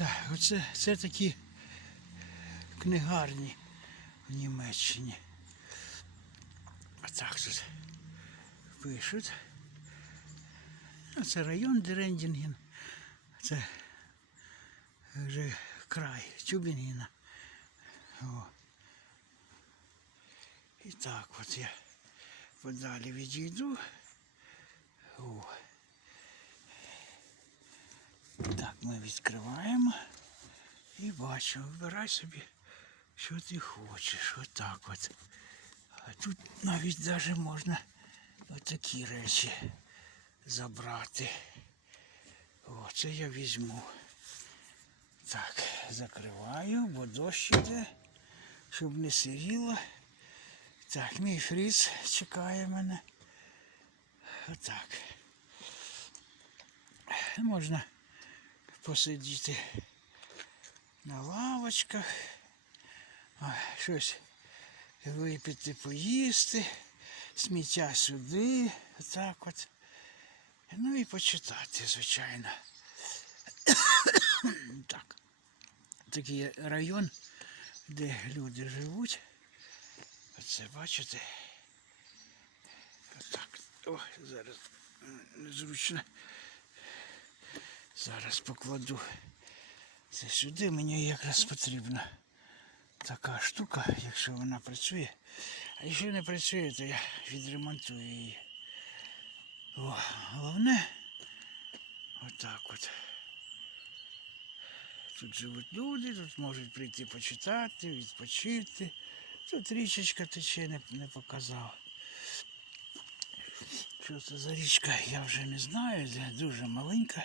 Так, оце це такі книгарні в Німеччині. Отак тут пишуть. А це район Дерендінген. Це вже край Тюбінгена. О. І так от я подалі відійду. О. Так, ми відкриваємо і бачимо, вибирай собі, що ти хочеш. Отак от. А тут навіть навіть можна отакі речі забрати. О, це я візьму. Так, закриваю, бо дощ іде, щоб не сиріло. Так, мій фріз чекає мене. Отак. Можна посидіти на лавочках, щось випити, поїсти, сміття сюди, отак от. Ну і почитати, звичайно. так. Такий район, де люди живуть. Оце бачите. Отак. О, зараз незручно. Зараз покладу це сюди. Мені якраз потрібна така штука, якщо вона працює. А якщо не працює, то я відремонтую її. О, головне отак от. Тут живуть люди, тут можуть прийти почитати, відпочити. Тут річечка тече, не, не показав. Що це за річка, я вже не знаю, дуже маленька.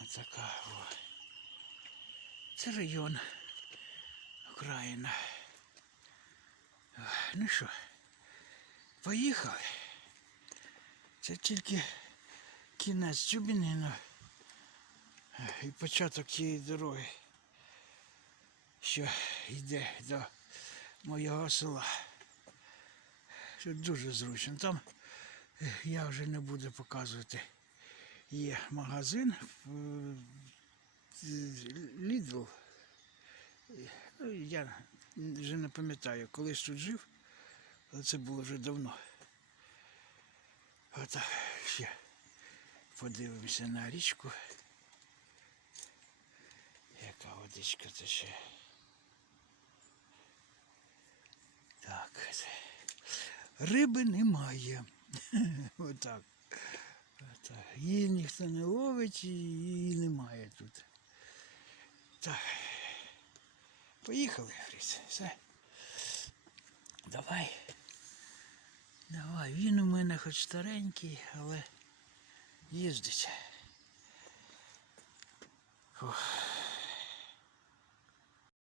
Отака. О. Це район Україна. Ну що, поїхали. Це тільки кінець Тюбінгена і початок тієї дороги, що йде до моєго села. Тут дуже зручно. Там я вже не буду показувати. Є магазин Лідл. Ну, я вже не пам'ятаю, колись тут жив, але це було вже давно. Отак ще подивимося на річку. Яка водичка тече. Так. Риби немає. Отак. Її ніхто не ловить і її немає тут. Так. Поїхали, Фріс. Все. Давай. Давай. Він у мене хоч старенький, але їздить. Фух.